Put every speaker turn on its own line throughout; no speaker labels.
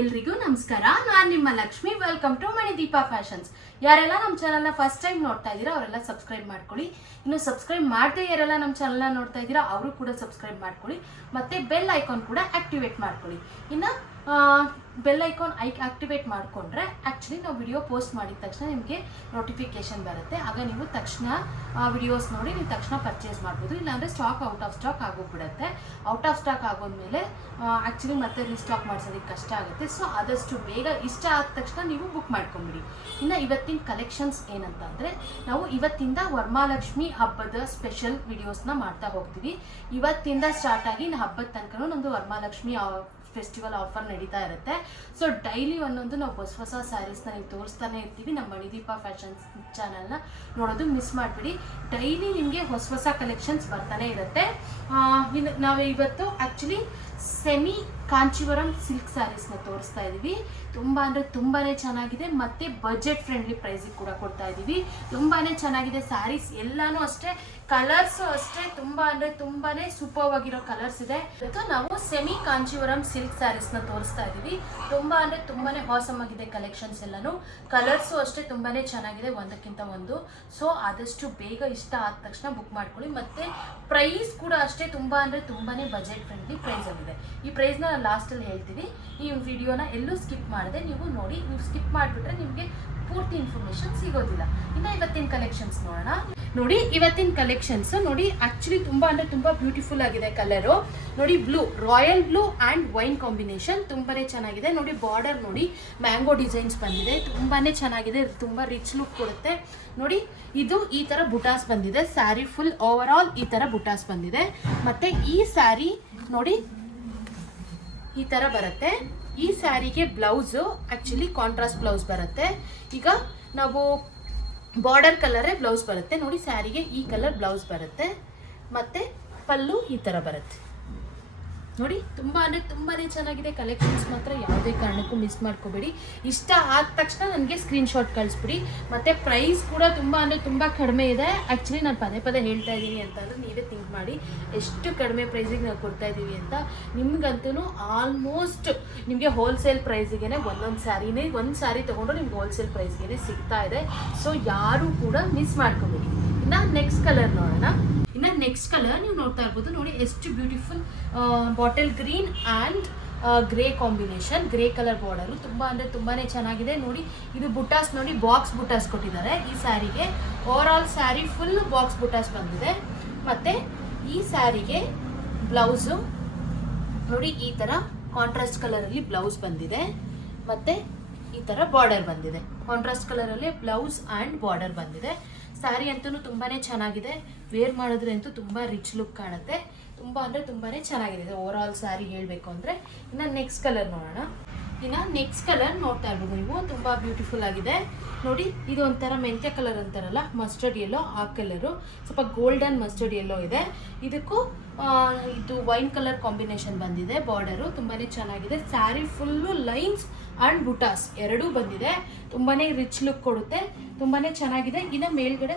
ಎಲ್ರಿಗೂ ನಮಸ್ಕಾರ. ನಾನು ನಿಮ್ಮ Lakshmi. Welcome to Manideepa fashions ಯಾರೆಲ್ಲ ನಮ್ಮ ಚಾನಲ್ನ ಫಸ್ಟ್ ಟೈಮ್ ನೋಡ್ತಾ ಇದ್ದೀರಾ ಅವರೆಲ್ಲ ಸಬ್ಸ್ಕ್ರೈಬ್ ಮಾಡ್ಕೊಳ್ಳಿ. ಇನ್ನು ಸಬ್ಸ್ಕ್ರೈಬ್ ಮಾಡದೆ ಯಾರೆಲ್ಲ ನಮ್ಮ ಚಾನಲ್ನ ನೋಡ್ತಾ ಇದ್ದೀರಾ, ಅವರು ಕೂಡ ಸಬ್ಸ್ಕ್ರೈಬ್ ಮಾಡ್ಕೊಳ್ಳಿ. ಮತ್ತೆ ಬೆಲ್ ಐಕಾನ್ ಕೂಡ ಆಕ್ಟಿವೇಟ್ ಮಾಡ್ಕೊಳ್ಳಿ. ಇನ್ನು ಬೆಲ್ ಐಕಾನ್ ಐ ಆಕ್ಟಿವೇಟ್ ಮಾಡಿಕೊಂಡ್ರೆ ಆ್ಯಕ್ಚುಲಿ ನಾವು ವಿಡಿಯೋ ಪೋಸ್ಟ್ ಮಾಡಿದ ತಕ್ಷಣ ನಿಮಗೆ ನೋಟಿಫಿಕೇಶನ್ ಬರುತ್ತೆ. ಆಗ ನೀವು ತಕ್ಷಣ ವಿಡಿಯೋಸ್ ನೋಡಿ ನೀವು ತಕ್ಷಣ ಪರ್ಚೇಸ್ ಮಾಡ್ಬೋದು. ಇಲ್ಲಾಂದರೆ ಸ್ಟಾಕ್ ಔಟ್ ಆಫ್ ಸ್ಟಾಕ್ ಆಗೋಗ್ಬಿಡುತ್ತೆ. ಔಟ್ ಆಫ್ ಸ್ಟಾಕ್ ಆಗೋದ್ಮೇಲೆ ಆ್ಯಕ್ಚುಲಿ ಮತ್ತೆ ರೀಸ್ಟಾಕ್ ಮಾಡಿಸೋದಕ್ಕೆ ಕಷ್ಟ ಆಗುತ್ತೆ. ಸೊ ಆದಷ್ಟು ಬೇಗ ಇಷ್ಟ ಆದ ತಕ್ಷಣ ನೀವು ಬುಕ್ ಮಾಡ್ಕೊಂಬಿಡಿ. ಇನ್ನು ಇವತ್ತಿನ ಕಲೆಕ್ಷನ್ಸ್ ಏನಂತ ಅಂದರೆ ನಾವು ಇವತ್ತಿಂದ ವರ್ಮಾಲಕ್ಷ್ಮಿ ಹಬ್ಬದ ಸ್ಪೆಷಲ್ ವಿಡಿಯೋಸ್ನ ಮಾಡ್ತಾ ಹೋಗ್ತೀವಿ. ಇವತ್ತಿಂದ ಸ್ಟಾರ್ಟ್ ಆಗಿ ಇನ್ನು ಹಬ್ಬದ ತನಕ ನಮ್ಮದು ವರಮಹಾಲಕ್ಷ್ಮಿ ಫೆಸ್ಟಿವಲ್ ಆಫರ್ ನಡೀತಾ ಇರುತ್ತೆ. ಸೊ ಡೈಲಿ ಒಂದೊಂದು ನಾವು ಹೊಸ ಹೊಸ ಸ್ಯಾರೀಸ್ನ ನೀವು ತೋರಿಸ್ತಾನೆ ಇರ್ತೀವಿ. ನಮ್ಮ ಮಣಿದೀಪ ಫ್ಯಾಷನ್ಸ್ ಚಾನಲ್ನ ನೋಡೋದು ಮಿಸ್ ಮಾಡಿಬಿಡಿ. ಡೈಲಿ ನಿಮಗೆ ಹೊಸ ಹೊಸ ಕಲೆಕ್ಷನ್ಸ್ ಬರ್ತಾನೆ ಇರುತ್ತೆ. ನಾವು ಇವತ್ತು ಆ್ಯಕ್ಚುಲಿ ಸೆಮಿ ಕಾಂಚಿವರಂ ಸಿಲ್ಕ್ ಸ್ಯಾರೀಸ್ನ ತೋರಿಸ್ತಾ ಇದ್ದೀವಿ ತುಂಬ ಅಂದರೆ ತುಂಬಾ ಚೆನ್ನಾಗಿದೆ. ಮತ್ತು ಬಜೆಟ್ ಫ್ರೆಂಡ್ಲಿ ಪ್ರೈಸಿಗೆ ಕೂಡ ಕೊಡ್ತಾ ಇದ್ದೀವಿ ತುಂಬಾ ಚೆನ್ನಾಗಿದೆ ಸ್ಯಾರೀಸ್. ಎಲ್ಲಾನು ಅಷ್ಟೇ ಕಲರ್ಸು ಅಷ್ಟೇ ತುಂಬ ಅಂದರೆ ತುಂಬಾ ಸೂಪರ್ ಆಗಿರೋ ಕಲರ್ಸ್ ಇದೆ. ಇವತ್ತು ನಾವು ಸೆಮಿ ಕಾಂಚಿವರಂ ಸಿಲ್ಕ್ ಸ್ಯಾರೀಸ್ನ ತೋರಿಸ್ತಾ ಇದ್ದೀವಿ ತುಂಬ ಅಂದರೆ ತುಂಬಾ ಹಾಸಮ್ ಆಗಿದೆ ಕಲೆಕ್ಷನ್ಸ್ ಎಲ್ಲಾನು. ಕಲರ್ಸು ಅಷ್ಟೇ ತುಂಬಾ ಚೆನ್ನಾಗಿದೆ ಒಂದಕ್ಕಿಂತ ಒಂದು. ಸೊ ಆದಷ್ಟು ಬೇಗ ಇಷ್ಟ ಆದ ತಕ್ಷಣ ಬುಕ್ ಮಾಡ್ಕೊಳ್ಳಿ. ಮತ್ತು ಪ್ರೈಸ್ ಕೂಡ ಅಷ್ಟೇ ತುಂಬ ಅಂದರೆ ತುಂಬಾ ಬಜೆಟ್ ಫ್ರೆಂಡ್ಲಿ ಪ್ರೈಸಲ್ಲಿದೆ ಈ ಪ್ರೈಸ್ನ ನಾನು ಲಾಸ್ಟಲ್ಲಿ ಹೇಳ್ತೀವಿ ಈ ವಿಡಿಯೋನ ಎಲ್ಲೂ ಸ್ಕಿಪ್ ಮಾಡದೆ ನೀವು ನೋಡಿ, ನೀವು ಸ್ಕಿಪ್ ಮಾಡಿಬಿಟ್ರೆ ನಿಮಗೆ ಪೂರ್ತಿ ಇನ್ಫಾರ್ಮೇಶನ್ ಸಿಗೋದಿಲ್ಲ. ಇನ್ನು ಇವತ್ತಿನ ಕಲೆಕ್ಷನ್ಸ್ ನೋಡೋಣ. ನೋಡಿ, ಇವತ್ತಿನ ಕಲೆಕ್ಷನ್ಸ್ ನೋಡಿ ಆಕ್ಚುಲಿ ತುಂಬಾ ಅಂದ್ರೆ ತುಂಬಾ ಬ್ಯೂಟಿಫುಲ್ ಆಗಿದೆ ಕಲರು ನೋಡಿ blue royal blue and wine combination ತುಂಬಾನೇ ಚೆನ್ನಾಗಿದೆ. ನೋಡಿ ಬಾರ್ಡರ್ ನೋಡಿ ಮ್ಯಾಂಗೋ ಡಿಸೈನ್ಸ್ ಬಂದಿದೆ. ತುಂಬಾನೇ ಚೆನ್ನಾಗಿದೆ. ತುಂಬಾ ರಿಚ್ ಲುಕ್ ಕೊಡುತ್ತೆ. ನೋಡಿ, ಇದು ಈ ತರ ಬುಟಾಸ್ ಬಂದಿದೆ. ಸ್ಯಾರಿ ಫುಲ್ ಓವರ್ ಆಲ್ ಈ ತರ ಬುಟಾಸ್ ಬಂದಿದೆ. ಮತ್ತೆ ಈ ಸ್ಯಾರಿ ನೋಡಿ ಈ ಥರ ಬರುತ್ತೆ. ಈ ಸ್ಯಾರಿಗೆ ಬ್ಲೌಸು ಆ್ಯಕ್ಚುಲಿ ಕಾಂಟ್ರಾಸ್ಟ್ ಬ್ಲೌಸ್ ಬರುತ್ತೆ. ಈಗ ನಾವು ಬಾರ್ಡರ್ ಕಲರೇ ಬ್ಲೌಸ್ ಬರುತ್ತೆ. ನೋಡಿ ಸ್ಯಾರಿಗೆ ಈ ಕಲರ್ ಬ್ಲೌಸ್ ಬರುತ್ತೆ. ಮತ್ತು ಪಲ್ಲು ಈ ಥರ ಬರುತ್ತೆ. ನೋಡಿ, ತುಂಬ ಅಂದರೆ ತುಂಬಾ ಚೆನ್ನಾಗಿದೆ ಕಲೆಕ್ಷನ್ಸ್ ಮಾತ್ರ. ಯಾವುದೇ ಕಾರಣಕ್ಕೂ ಮಿಸ್ ಮಾಡ್ಕೋಬೇಡಿ. ಇಷ್ಟ ಆದ ತಕ್ಷಣ ನನಗೆ ಸ್ಕ್ರೀನ್ಶಾಟ್ ಕಳಿಸ್ಬಿಡಿ. ಮತ್ತು ಪ್ರೈಸ್ ಕೂಡ ತುಂಬ ಅಂದರೆ ತುಂಬ ಕಡಿಮೆ ಇದೆ. ಆ್ಯಕ್ಚುಲಿ ನಾನು ಪದೇ ಪದೇ ಹೇಳ್ತಾ ಇದ್ದೀನಿ ಅಂತಂದರೆ ನೀವೇ ಥಿಂಕ್ ಮಾಡಿ. ಎಷ್ಟು ಕಡಿಮೆ ಪ್ರೈಸಿಗೆ ನಾವು ಕೊಡ್ತಾ ಇದ್ದೀವಿ ಅಂತ. ನಿಮ್ಗಂತೂ ಆಲ್ಮೋಸ್ಟ್ ನಿಮಗೆ ಹೋಲ್ಸೇಲ್ ಪ್ರೈಸಿಗೆ ಒಂದೊಂದು ಸ್ಯಾರಿನೇ ಒಂದು ಸ್ಯಾರಿ ತೊಗೊಂಡ್ರೆ ನಿಮ್ಗೆ ಹೋಲ್ಸೇಲ್ ಪ್ರೈಸ್ಗೆ ಸಿಗ್ತಾ ಇದೆ. ಸೊ ಯಾರೂ ಕೂಡ ಮಿಸ್ ಮಾಡ್ಕೋಬೇಡಿ. ಇನ್ನು ನೆಕ್ಸ್ಟ್ ಕಲರ್ ನೋಡೋಣ. ನೆಕ್ಸ್ಟ್ ಕಲರ್ ನೀವು ನೋಡ್ತಾ ಇರ್ಬೋದು. ನೋಡಿ, ಎಷ್ಟು beautiful bottle green and grey combination grey colour border ತುಂಬ ಅಂದರೆ ತುಂಬಾ ಚೆನ್ನಾಗಿದೆ. ನೋಡಿ, ಇದು ಬುಟಾಸ್ ನೋಡಿ ಬಾಕ್ಸ್ ಬುಟಾಸ್ ಕೊಟ್ಟಿದ್ದಾರೆ ಈ ಸ್ಯಾರಿಗೆ. Over all sari full box butas ಬಂದಿದೆ. ಮತ್ತು ಈ ಸ್ಯಾರಿಗೆ ಬ್ಲೌಸು ನೋಡಿ, ಈ ಥರ ಕಾಂಟ್ರಾಸ್ಟ್ ಕಲರಲ್ಲಿ ಬ್ಲೌಸ್ ಬಂದಿದೆ. ಮತ್ತು ಈ ಥರ ಬಾರ್ಡರ್ ಬಂದಿದೆ. ಕಾಂಟ್ರಾಸ್ಟ್ ಕಲರಲ್ಲಿ ಬ್ಲೌಸ್ ಆ್ಯಂಡ್ ಬಾರ್ಡರ್ ಬಂದಿದೆ. ಸ್ಯಾರಿ ಅಂತೂ ತುಂಬಾ ಚೆನ್ನಾಗಿದೆ. ವೇರ್ ಮಾಡಿದ್ರೆ ಅಂತೂ ತುಂಬ ರಿಚ್ ಲುಕ್ ಕಾಣುತ್ತೆ. ತುಂಬ ಅಂದರೆ ತುಂಬಾ ಚೆನ್ನಾಗಿದೆ. ಓವರ್ ಆಲ್ ಸ್ಯಾರಿ ಹೇಳಬೇಕು ಅಂದರೆ. ಇನ್ನು ನೆಕ್ಸ್ಟ್ ಕಲರ್ ನೋಡೋಣ. ಇನ್ನು ನೆಕ್ಸ್ಟ್ ಕಲರ್ ನೋಡ್ತಾ ಇರ್ಬೋದು ನೀವು. ತುಂಬ ಬ್ಯೂಟಿಫುಲ್ ಆಗಿದೆ. ನೋಡಿ, ಇದು ಒಂಥರ ಮೆಂತ್ಯ ಕಲರ್ ಅಂತಾರಲ್ಲ ಮಸ್ಟರ್ಡ್ ಎಲ್ಲೋ ಆ ಕಲರು ಸ್ವಲ್ಪ ಗೋಲ್ಡನ್ ಮಸ್ಟರ್ಡ್ ಎಲ್ಲೋ ಇದೆ. ಇದಕ್ಕೂ ಇದು ವೈನ್ ಕಲರ್ ಕಾಂಬಿನೇಷನ್ ಬಂದಿದೆ ಬಾರ್ಡರು ತುಂಬಾ ಚೆನ್ನಾಗಿದೆ. ಸ್ಯಾರಿ ಫುಲ್ಲು ಲೈನ್ಸ್ ಆ್ಯಂಡ್ ಬುಟಾಸ್ ಎರಡೂ ಬಂದಿದೆ. ತುಂಬಾ ರಿಚ್ ಲುಕ್ ಕೊಡುತ್ತೆ. ತುಂಬಾ ಚೆನ್ನಾಗಿದೆ. ಇನ್ನು ಮೇಲ್ಗಡೆ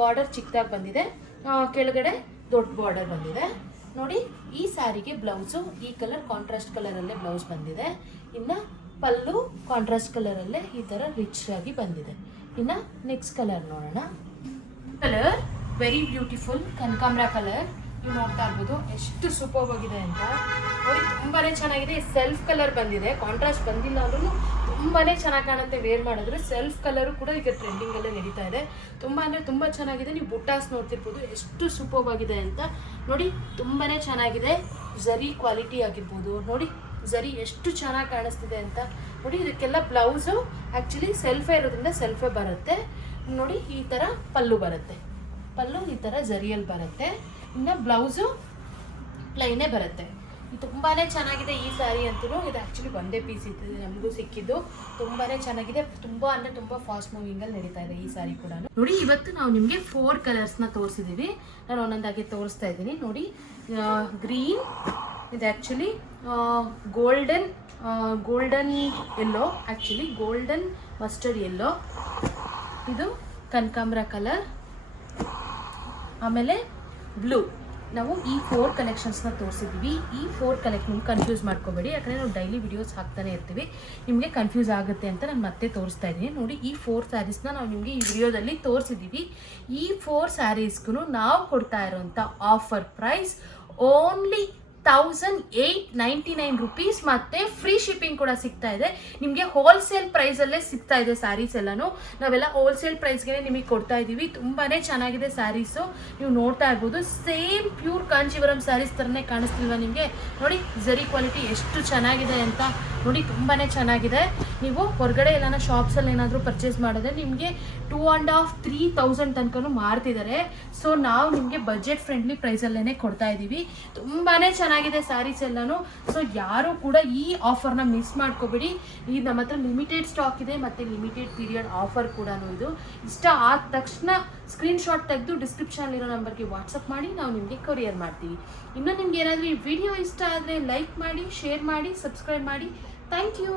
ಬಾರ್ಡರ್ ಚಿಕ್ಕದಾಗಿ ಬಂದಿದೆ. ಕೆಳಗಡೆ ದೊಡ್ಡ ಬಾರ್ಡರ್ ಬಂದಿದೆ. ನೋಡಿ, ಈ ಸ್ಯಾರಿಗೆ ಬ್ಲೌಸು ಈ ಕಲರ್ ಕಾಂಟ್ರಾಸ್ಟ್ ಕಲರಲ್ಲೇ ಬ್ಲೌಸ್ ಬಂದಿದೆ. ಇನ್ನು ಪಲ್ಲು ಕಾಂಟ್ರಾಸ್ಟ್ ಕಲರಲ್ಲೇ ಈ ಥರ ರಿಚ್ ಆಗಿ ಬಂದಿದೆ. ಇನ್ನು ನೆಕ್ಸ್ಟ್ ಕಲರ್ ನೋಡೋಣ. ಕಲರ್ ವೆರಿ ಬ್ಯೂಟಿಫುಲ್ ಕನಕಾಂಬ್ರ ಕಲರ್ ನೀವು ನೋಡ್ತಾ ಇರ್ಬೋದು, ಎಷ್ಟು ಸೂಪರ್ ಆಗಿದೆ ಅಂತ. ತುಂಬಾನೇ ಚೆನ್ನಾಗಿದೆ. ಸೆಲ್ಫ್ ಕಲರ್ ಬಂದಿದೆ. ಕಾಂಟ್ರಾಸ್ಟ್ ಬಂದಿಲ್ಲ ಅಂದ್ರೂ ತುಂಬಾನೇ ಚೆನ್ನಾಗಿ ಕಾಣುತ್ತೆ. ವೇರ್ ಮಾಡಿದ್ರೆ ಸೆಲ್ಫ್ ಕಲರ್ ಕೂಡ ಈಗ ಟ್ರೆಂಡಿಂಗ್ ಅಲ್ಲೇ ನಡೀತಾ ಇದೆ. ತುಂಬ ಅಂದರೆ ತುಂಬ ಚೆನ್ನಾಗಿದೆ. ನೀವು ಬುಟ್ಟಾಸ್ ನೋಡ್ತಿರ್ಬೋದು. ಎಷ್ಟು ಸೂಪರ್ ಆಗಿದೆ ಅಂತ. ನೋಡಿ, ತುಂಬಾನೇ ಚೆನ್ನಾಗಿದೆ. ಝರಿ ಕ್ವಾಲಿಟಿ ಆಗಿರ್ಬೋದು. ನೋಡಿ ಝರಿ ಎಷ್ಟು ಚೆನ್ನಾಗಿ ಕಾಣಿಸ್ತಿದೆ ಅಂತ. ನೋಡಿ, ಇದಕ್ಕೆಲ್ಲ ಬ್ಲೌಸು ಆ್ಯಕ್ಚುಲಿ ಸೆಲ್ಫೇ ಇರೋದ್ರಿಂದ ಸೆಲ್ಫೇ ಬರುತ್ತೆ. ನೋಡಿ, ಈ ಥರ ಪಲ್ಲು ಬರುತ್ತೆ. ಪಲ್ಲು ಈ ಥರ ಝರಿಯಲ್ಲಿ ಬರುತ್ತೆ. ಇನ್ನು ಬ್ಲೌಸು ಪ್ಲೈನೇ ಬರುತ್ತೆ. ತುಂಬಾ ಚೆನ್ನಾಗಿದೆ ಈ ಸ್ಯಾರಿ ಅಂತೂ. ಇದು ಆ್ಯಕ್ಚುಲಿ ಒಂದೇ ಪೀಸ್ ಇತ್ತು ನಮಗೂ ಸಿಕ್ಕಿದ್ದು. ತುಂಬಾ ಚೆನ್ನಾಗಿದೆ, ತುಂಬ ಅಂದರೆ ತುಂಬ ಫಾಸ್ಟ್ ಮೂವಿಂಗಲ್ಲಿ ನಡೀತಾ ಇದೆ ಈ ಸ್ಯಾರಿ ಕೂಡ ನೋಡಿ, ಇವತ್ತು ನಾವು ನಿಮಗೆ ಫೋರ್ ಕಲರ್ಸ್ನ ತೋರಿಸಿದ್ದೀವಿ ನಾನು ಒಂದೊಂದಾಗಿ ತೋರಿಸ್ತಾ ಇದ್ದೀನಿ. ನೋಡಿ ಗ್ರೀನ್ ಇದು actually golden golden yellow actually golden mustard yellow ಇದು ಕನಕಾಂಬ್ರ ಕಲರ್ ಆಮೇಲೆ ಬ್ಲೂ ನಾವು ಈ ಫೋರ್ ಕಲೆಕ್ಷನ್ಸ್ನ ತೋರಿಸಿದ್ದೀವಿ. ಈ ಫೋರ್ ಕಲೆಕ್ಷನ್ ಕನ್ಫ್ಯೂಸ್ ಮಾಡ್ಕೋಬೇಡಿ. ಯಾಕಂದರೆ ನಾವು ಡೈಲಿ ವಿಡಿಯೋಸ್ ಹಾಕ್ತಾನೆ ಇರ್ತೀವಿ. ನಿಮಗೆ ಕನ್ಫ್ಯೂಸ್ ಆಗುತ್ತೆ ಅಂತ ನಾನು ಮತ್ತೆ ತೋರಿಸ್ತಾ ಇದ್ದೀನಿ. ನೋಡಿ, ಈ ಫೋರ್ ಸ್ಯಾರೀಸ್ನ ನಾವು ನಿಮಗೆ ಈ ವಿಡಿಯೋದಲ್ಲಿ ತೋರಿಸಿದ್ದೀವಿ. ಈ ಫೋರ್ ಸ್ಯಾರೀಸ್ಗೂ ನಾವು ಕೊಡ್ತಾ ಇರೋವಂಥ offer price only thousand eight ninety nine rupees ಮತ್ತು ಫ್ರೀ ಶಿಪ್ಪಿಂಗ್ ಕೂಡ ಸಿಗ್ತಾ ಇದೆ. ನಿಮಗೆ ಹೋಲ್ಸೇಲ್ ಪ್ರೈಸಲ್ಲೇ ಸಿಗ್ತಾ ಇದೆ ಸ್ಯಾರೀಸ್ ಎಲ್ಲನೂ. ನಾವೆಲ್ಲ ಹೋಲ್ಸೇಲ್ ಪ್ರೈಸ್ಗೆ ನಿಮಗೆ ಕೊಡ್ತಾ ಇದ್ದೀವಿ ತುಂಬಾ ಚೆನ್ನಾಗಿದೆ ಸ್ಯಾರೀಸು ನೀವು ನೋಡ್ತಾ ಇರ್ಬೋದು. ಸೇಮ್ ಪ್ಯೂರ್ ಕಾಂಚೀವರಂ ಸ್ಯಾರೀಸ್ ಥರನೇ ಕಾಣಿಸ್ತಿಲ್ವಾ ನಿಮಗೆ? ನೋಡಿ ಜರಿ ಕ್ವಾಲಿಟಿ ಎಷ್ಟು ಚೆನ್ನಾಗಿದೆ ಅಂತ. ನೋಡಿ ತುಂಬಾ ಚೆನ್ನಾಗಿದೆ. ನೀವು ಹೊರಗಡೆ ಎಲ್ಲಾನ ಶಾಪ್ಸಲ್ಲಿ ಏನಾದರೂ ಪರ್ಚೇಸ್ ಮಾಡಿದ್ರೆ ನಿಮಗೆ two and half three thousand ತನಕನೂ ಮಾರ್ತಿದ್ದಾರೆ ಸೊ ನಾವು ನಿಮಗೆ ಬಜೆಟ್ ಫ್ರೆಂಡ್ಲಿ ಪ್ರೈಸಲ್ಲೇ ಕೊಡ್ತಾ ಇದ್ದೀವಿ ತುಂಬಾ ಚೆನ್ನಾಗಿದೆ ಸ್ಯಾರೀಸ್ ಎಲ್ಲನೂ ಸೊ ಯಾರು ಕೂಡ ಈ ಆಫರ್ನ ಮಿಸ್ ಮಾಡ್ಕೋಬೇಡಿ. ಈ ನಮ್ಮ ಹತ್ರ ಲಿಮಿಟೆಡ್ ಸ್ಟಾಕ್ ಇದೆ ಮತ್ತು ಲಿಮಿಟೆಡ್ ಪೀರಿಯಡ್ ಆಫರ್ ಕೂಡ ಇದು. ಇಷ್ಟ ಆದ ತಕ್ಷಣ ಸ್ಕ್ರೀನ್ಶಾಟ್ ತೆಗೆದು ಡಿಸ್ಕ್ರಿಪ್ಷನಲ್ಲಿರೋ ನಂಬರ್ಗೆ ವಾಟ್ಸಪ್ ಮಾಡಿ, ನಾವು ನಿಮಗೆ ಕೊರಿಯರ್ ಮಾಡ್ತೀವಿ. ಇನ್ನು ನಿಮ್ಗೆ ಏನಾದರೂ ಈ ವಿಡಿಯೋ ಇಷ್ಟ ಆದರೆ ಲೈಕ್ ಮಾಡಿ ಶೇರ್ ಮಾಡಿ ಸಬ್ಸ್ಕ್ರೈಬ್ ಮಾಡಿ. Thank you